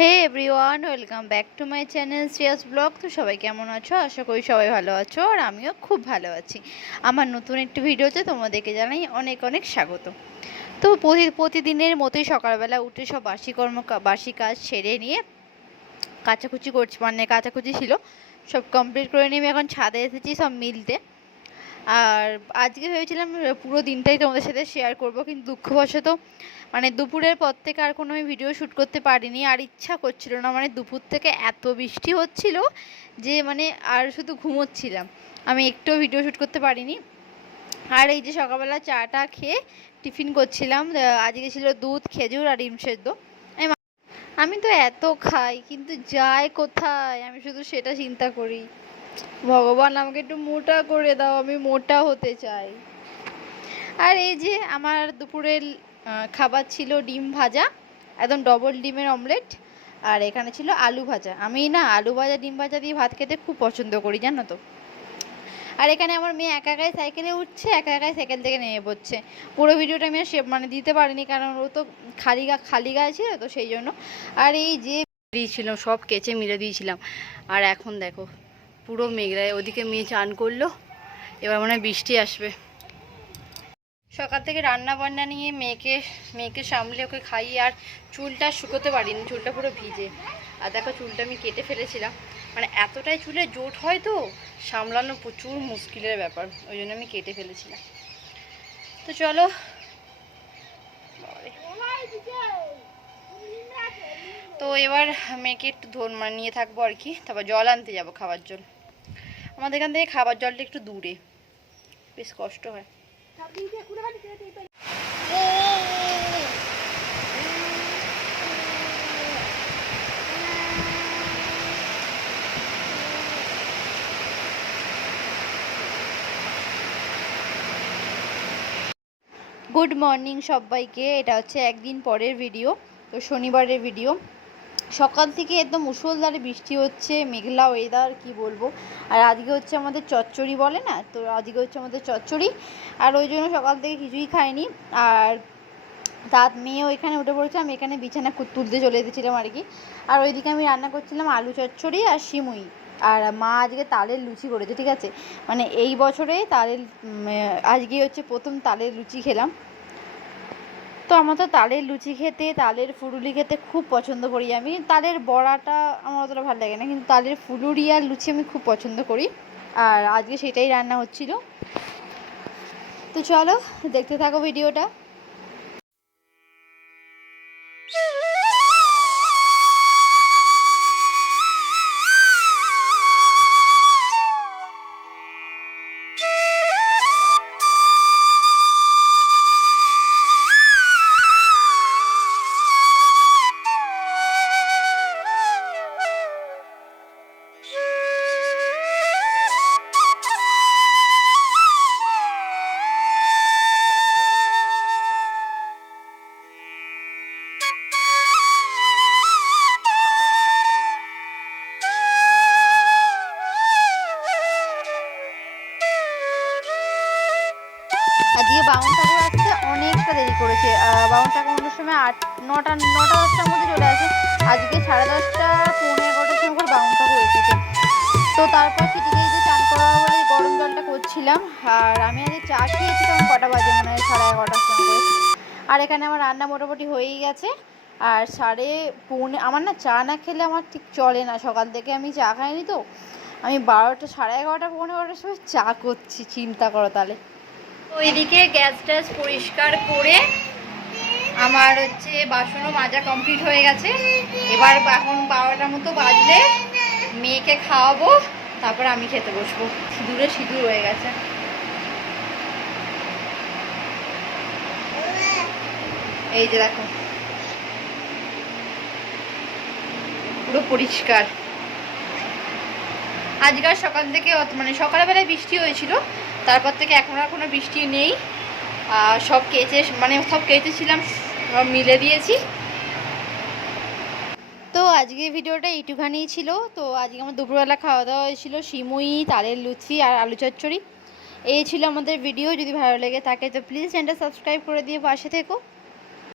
Hey everyone, welcome back to my channel Shreyas blog. তো সবাই কেমন আছো? আশা করি সবাই ভালো আছো, আর আমিও খুব ভালো আছি। আমার নতুন একটি ভিডিওতে তোমাদেরকে জানাই অনেক অনেক স্বাগত। তো প্রতিদিনের মতোই সকালবেলা উঠে সব বাসি কাজ সেরে নিয়ে কাচাকুচি করছি, মানে কাচাকুচি ছিল সব কমপ্লিট করে নিয়ে আমি এখন ছাদে এসেছি সব মিলতে। আর আজকে ভেবেছিলাম পুরো দিনটাই তোমাদের সাথে শেয়ার করব, কিন্তু দুঃখবশত মানে দুপুরের পর থেকে আর কোনো আমি ভিডিও শ্যুট করতে পারিনি, আর ইচ্ছা করছিল না। মানে দুপুর থেকে এত বৃষ্টি হচ্ছিল যে মানে আর শুধু ঘুমোচ্ছিলাম, আমি একটুও ভিডিও শ্যুট করতে পারিনি। আর এই যে সকালবেলা চাটা খেয়ে টিফিন করছিলাম, আজকে ছিল দুধ, খেজুর আর ডিম সেদ্ধ। আমি তো এত খাই, কিন্তু যায় কোথায়? আমি শুধু সেটা চিন্তা করি, ভগবান আমাকে একটু মোটা করে দাও, আমি মোটা হতে চাই। আর এই যে আমার দুপুরের খাবার ছিল ডিম ভাজা, একদম ডবল ডিমের অমলেট, আর এখানে ছিল আলু ভাজা। আমি না আলু ভাজা ডিম ভাজা দিয়ে ভাত খেতে খুব পছন্দ করি, জানো তো। আর এখানে আমার মেয়ে একা একাই সাইকেলে উঠছে, একা একাই সাইকেল থেকে নেমে পড়ছে। পুরো ভিডিওটা আমি আর মানে দিতে পারিনি, কারণ ও তো খালি গায়ে ছিল, তো সেই জন্য। আর এই যে দিয়েছিলাম সব কেচে মিলে দিয়েছিলাম, আর এখন দেখো পুরো মেঘলায়। ওদিকে মেয়ে চান করলো, এবার মনে হয় বৃষ্টি আসবে। সকাল থেকে রান্না বান্না নিয়ে মেয়েকে সামলে ওকে খাইয়ে আর চুলটা শুকোতে পারিনি, চুলটা পুরো ভিজে। আর দেখো চুলটা আমি কেটে ফেলেছিলাম, মানে এতটাই চুলে জোট হয় তো সামলানো প্রচুর মুশকিলের ব্যাপার, ওই জন্য আমি কেটে ফেলেছিলাম। তো চলো, তো এবার মেয়েকে একটু নিয়ে থাকবো আর কি, তারপর জল আনতে যাবো খাবার জল। আমাদের এখান থেকে খাবার জলটা একটু দূরে, বেশ কষ্ট হয়। গুড মর্নিং সবাইকে। এটা হচ্ছে একদিন পরের ভিডিও, তো শনিবারের ভিডিও। সকাল থেকে একদম মুষলধারে বৃষ্টি হচ্ছে, মেঘলা ওয়েদার, কি বলবো। আর আজকে হচ্ছে আমাদের চচ্চড়ি বলে না, তো আজকে হচ্ছে আমাদের চচ্চড়ি, আর ওই জন্য সকাল থেকে কিছুই খাইনি। আর তার মেয়ে ওইখানে উঠে পড়েছে, আমি এখানে বিছানা তুলতে চলে এসেছিলাম আর কি। আর ওইদিকে আমি রান্না করছিলাম আলু চচ্চড়ি আর সিমুই। আর মা আজকে তালের লুচি করেছে, ঠিক আছে। মানে এই বছরে আজকে হচ্ছে প্রথম তালের লুচি খেলাম। তো আমার তো তালের লুচি খেতে, তালের ফুলুরি খেতে খুব পছন্দ করি। আমি তালের বড়াটা আমার অতটা ভালো লাগে না, কিন্তু তালের ফুলুরি আর লুচি আমি খুব পছন্দ করি। আর আজকে সেটাই রান্না হচ্ছিল। তো চলো দেখতে থাকো ভিডিওটা। আজকে বামুন ঠাকুর আসতে অনেকটা দেরি করেছে। বামুন ঠাকুর অন্য সময় 9টা 10টার মধ্যে চলে আসে, আজকে 10:30 11:15 সময় করে বামুন ঠাকুর এসেছে। তো তারপর সেদিকে যে চান করা বলে গরম জলটা করছিলাম। আর আমি আজকে চা খেয়েছি, তখন কটা বাজে মনে হয় 11:30 সময় করে। আর এখানে আমার রান্না মোটামুটি হয়েই গেছে। আর 11:30, আমার না চা না খেলে আমার ঠিক চলে না, সকাল থেকে আমি চা খাইনি, তো আমি 12টা 11:30 11:15 সময় চা করছি, চিন্তা করো তাহলে। ওইদিকে গ্যাস ট্যাস পরিষ্কার করে আমার হচ্ছে বাসনও মাজা কমপ্লিট হয়ে গেছে। এবার এখন 12টার মতো বাজলে মেয়েকে খাওয়াবো, তারপর আমি খেতে বসবো। সিঁদুর হয়ে গেছে, এই যে দেখো পুরো পরিষ্কার। আজকাল সকাল থেকে মানে সকালবেলায় বৃষ্টি হয়েছিল, তারপর থেকে এখন আর কোনো বৃষ্টি নেই। সব কেচেছিলাম, সব মিলে দিয়েছি। তো আজকে ভিডিওটা এইটুখানিই ছিল। তো আজকে আমার দুপুরবেলা খাওয়া দাওয়া হয়েছিল সিমুই, তালের লুচি আর আলু চচ্চড়ি। এই ছিল আমাদের ভিডিও। যদি ভালো লেগে থাকে তো প্লিজ চ্যানেলটা সাবস্ক্রাইব করে দিয়ে পাশে থেকো।